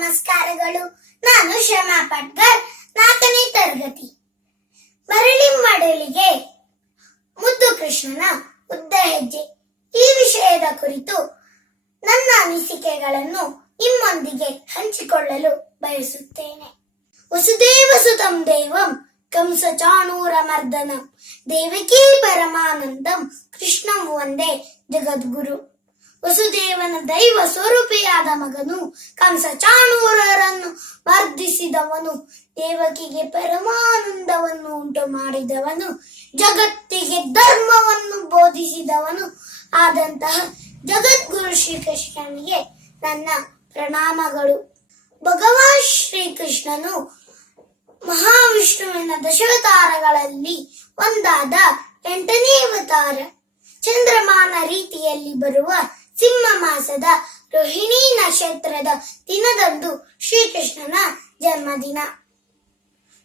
ನಮಸ್ಕಾರಗಳು. ನಾನು ಶ್ರಮಾ ಪಟ್ಕರ್. ನಾಲ್ಕನೇ ತರಗತಿ. ಮರಳಿ ಮಡಲಿಗೆ ಮುದ್ದು ಕೃಷ್ಣನ ಉದ್ದ ಹೆಜ್ಜೆ. ಈ ವಿಷಯದ ಕುರಿತು ನನ್ನ ಅನಿಸಿಕೆಗಳನ್ನು ನಿಮ್ಮೊಂದಿಗೆ ಹಂಚಿಕೊಳ್ಳಲು ಬಯಸುತ್ತೇನೆ. ವಸುದೇವ ಸುತಂ ದೇವಂ ಕಂಸ ಚಾಣೂರ ಮರ್ದನಂ. ದೇವಕೀ ಪರಮಾನಂದಂ ಕೃಷ್ಣಂ ಒಂದೇ ಜಗದ್ಗುರು. ವಸುದೇವನ ದೈವ ಸ್ವರೂಪಿಯಾದ ಮಗನು ಕಂಸ ಚಾಣೂರರನ್ನು ವರ್ಧಿಸಿದವನು. ದೇವಕಿಗೆ ಪರಮಾನಂದವನ್ನು ಉಂಟು ಮಾಡಿದವನು ಜಗತ್ತಿಗೆ ಧರ್ಮವನ್ನು ಬೋಧಿಸಿದವನು. ಆದಂತಹ ಜಗದ್ಗುರು ಶ್ರೀಕೃಷ್ಣನಿಗೆ ನನ್ನ ಪ್ರಣಾಮಗಳು. ಭಗವಾನ್ ಶ್ರೀಕೃಷ್ಣನು ಮಹಾವಿಷ್ಣುವಿನ ದಶಾವತಾರಗಳಲ್ಲಿ ಒಂದಾದ ಎಂಟನೇ ಅವತಾರ. ಚಂದ್ರಮಾನ ರೀತಿಯಲ್ಲಿ ಬರುವ ಸಿಂಹ ಮಾಸದ ರೋಹಿಣಿ ನಕ್ಷತ್ರದ ದಿನದಂದು ಶ್ರೀಕೃಷ್ಣನ ಜನ್ಮದಿನ.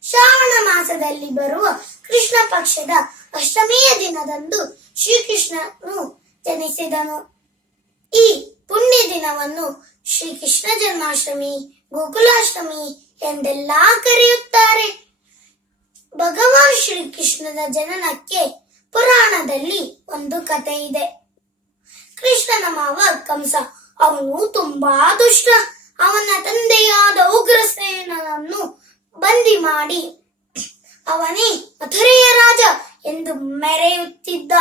ಶ್ರಾವಣ ಮಾಸದಲ್ಲಿ ಬರುವ ಕೃಷ್ಣ ಪಕ್ಷದ ಅಷ್ಟಮಿಯ ದಿನದಂದು ಶ್ರೀಕೃಷ್ಣನು ಜನಿಸಿದನು. ಈ ಪುಣ್ಯ ದಿನವನ್ನು ಶ್ರೀಕೃಷ್ಣ ಜನ್ಮಾಷ್ಟಮಿ, ಗೋಕುಲಾಷ್ಟಮಿ ಎಂದೆಲ್ಲಾ ಕರೆಯುತ್ತಾರೆ. ಭಗವಾನ್ ಶ್ರೀಕೃಷ್ಣನ ಜನನಕ್ಕೆ ಪುರಾಣದಲ್ಲಿ ಒಂದು ಕಥೆ ಇದೆ ಕೃಷ್ಣನ ಮಾವ ಕಂಸ. ಅವನು ತುಂಬಾ ದುಷ್ಟ. ಅವನ ತಂದೆಯಾದ ಉಗ್ರಸೇನನನ್ನು ಬಂದಿ ಮಾಡಿ, ಅವನೇ ಮಥುರೆಯ ರಾಜ ಎಂದು ಮೆರೆಯುತ್ತಿದ್ದ.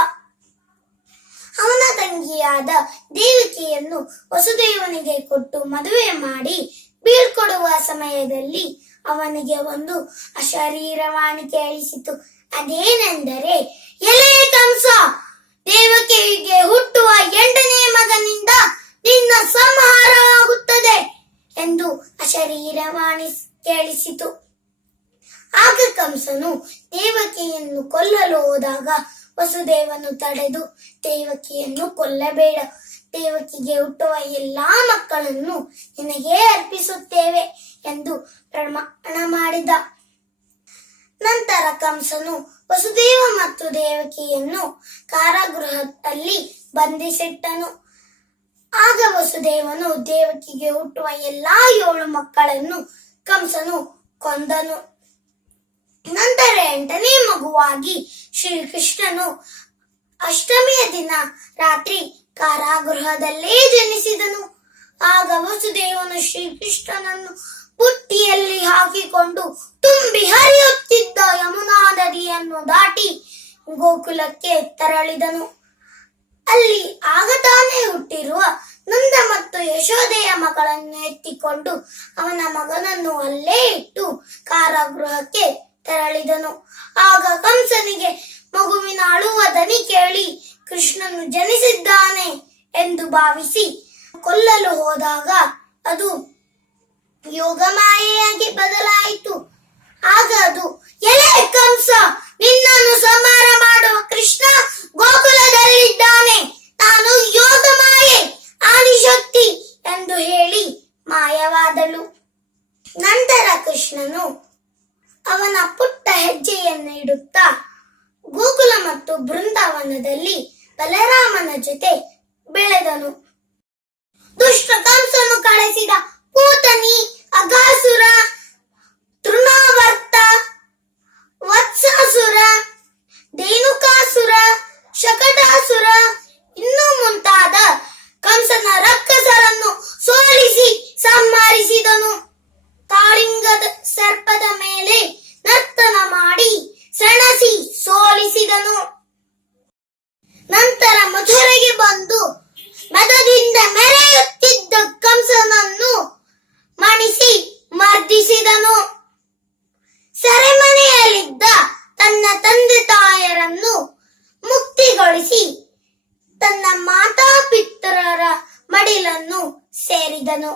ಅವನ ತಂಗಿಯಾದ ದೇವಿಕೆಯನ್ನು ವಸುದೇವನಿಗೆ ಕೊಟ್ಟು ಮದುವೆ ಮಾಡಿ ಬೀಳ್ಕೊಡುವ ಸಮಯದಲ್ಲಿ ಅವನಿಗೆ ಒಂದು ಅಶರೀರವಾಣಿ ಕೇಳಿಸಿತು. ಅದೇನೆಂದರೆ, ಎಲೆ ಕಂಸ! ದೇವಕಿಗೆ ಹುಟ್ಟುವ ಎಂಟನೇ ಮಗನಿಂದ ನಿನ್ನ ಸಂಹಾರವಾಗುತ್ತದೆ ಎಂದು ಅಶರೀರವಾಣಿ ಕೇಳಿಸಿತು. ಆಗ ಕಂಸನು ದೇವಕಿಯನ್ನು ಕೊಲ್ಲಲು ಹೋದಾಗ ವಸುದೇವನು ತಡೆದು, ದೇವಕಿಯನ್ನು ಕೊಲ್ಲಬೇಡ. ದೇವಕಿಗೆ ಹುಟ್ಟುವ ಎಲ್ಲಾ ಮಕ್ಕಳನ್ನು ನಿನಗೆ ಅರ್ಪಿಸುತ್ತೇವೆ ಎಂದು ಪ್ರಮಾಣ ಮಾಡಿದ. ನಂತರ ಕಂಸನು ವಸುದೇವ ಮತ್ತು ದೇವಕಿಯನ್ನು ಕಾರಾಗೃಹದಲ್ಲಿ ಬಂಧಿಸಿಟ್ಟನು. ಆಗ ವಸುದೇವನು ದೇವಕಿಗೆ ಹುಟ್ಟುವ ಎಲ್ಲಾ ಏಳು ಮಕ್ಕಳನ್ನು ಕಂಸನು ಕೊಂದನು. ನಂತರ ಎಂಟನೇ ಮಗುವಾಗಿ ಶ್ರೀಕೃಷ್ಣನು ಅಷ್ಟಮಿಯ ದಿನ ರಾತ್ರಿ ಕಾರಾಗೃಹದಲ್ಲೇ ಜನಿಸಿದನು. ಆಗ ವಸುದೇವನು ಶ್ರೀಕೃಷ್ಣನನ್ನು ಬುಟ್ಟಿಯಲ್ಲಿ ಹಾಕಿಕೊಂಡು ತುಂಬಿ ಹರಿಯುತ್ತಿದ್ದ ಯಮುನಾ ನದಿಯನ್ನು ದಾಟಿ ಗೋಕುಲಕ್ಕೆ ತೆರಳಿದನು. ಅಲ್ಲಿ ಆಗ ತಾನೇ ಹುಟ್ಟಿರುವ ನಂದ ಮತ್ತು ಯಶೋದೆಯ ಮಗಳನ್ನು ಎತ್ತಿಕೊಂಡು ಅವನ ಮಗನನ್ನು ಅಲ್ಲೇ ಇಟ್ಟು ಕಾರಾಗೃಹಕ್ಕೆ ತೆರಳಿದನು. ಆಗ ಕಂಸನಿಗೆ ಮಗುವಿನ ಅಳುವ ದನಿ ಕೇಳಿ, ಕೃಷ್ಣನು ಜನಿಸಿದ್ದಾನೆ ಎಂದು ಭಾವಿಸಿ ಕೊಲ್ಲಲು ಹೋದಾಗ ಅದು ಯೋಗಮಾಯೆಯಾಗಿ ಬದಲಾಯಿತು. ಆಗ ಅದು, ಎಲೆ ಕಂಸ ನಿನ್ನನ್ನು ಸಂಹಾರ ಮಾಡುವ ಕೃಷ್ಣ ಗೋಕುಲದಲ್ಲಿದ್ದಾನೆ. ತಾನು ಯೋಗ ಮಾಯೆ, ಆದಿಶಕ್ತಿ ಎಂದು ಹೇಳಿ ಮಾಯವಾದಳು. ನಂತರ ಕೃಷ್ಣನು ಅವನ ಪುಟ್ಟ ಹೆಜ್ಜೆಯನ್ನು ಇಡುತ್ತಾ ಗೋಕುಲ ಮತ್ತು ಬೃಂದಾವನದಲ್ಲಿ ಬಲರಾಮನ ಜೊತೆ ಬೆಳೆದನು. ದುಷ್ಟ ಸೇರಿದನು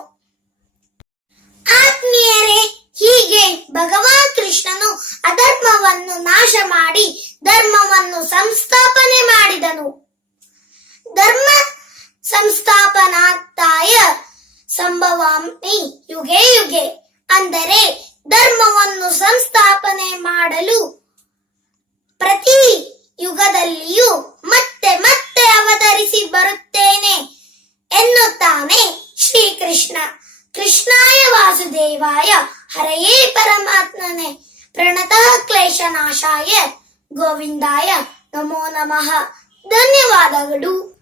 ಆತ್ಮೀಯರೇ, ಹೀಗೆ ಭಗವಾನ್ ಕೃಷ್ಣನು ಅಧರ್ಮವನ್ನು ನಾಶ ಮಾಡಿ ಧರ್ಮವನ್ನು ಸಂಸ್ಥಾಪನೆ ಮಾಡಿದನು. ಧರ್ಮ ಸಂಸ್ಥಾಪನಾತ್ತಾಯ ಸಂಭವಾಮಿ ಯುಗೆ ಯುಗೆ, ಅಂದರೆ ಧರ್ಮವನ್ನು ಸಂಸ್ಥಾಪನೆ ಮಾಡಲು ಪ್ರತಿ ಹರಯೇ ಪರಮಾತ್ಮನೆ. ಪ್ರಣತಃ ಕ್ಲೇಶನಾಶಾಯ ಗೋವಿಂದಾಯ. ನಮೋ ನಮಃ. ಧನ್ಯವಾದಗಳು.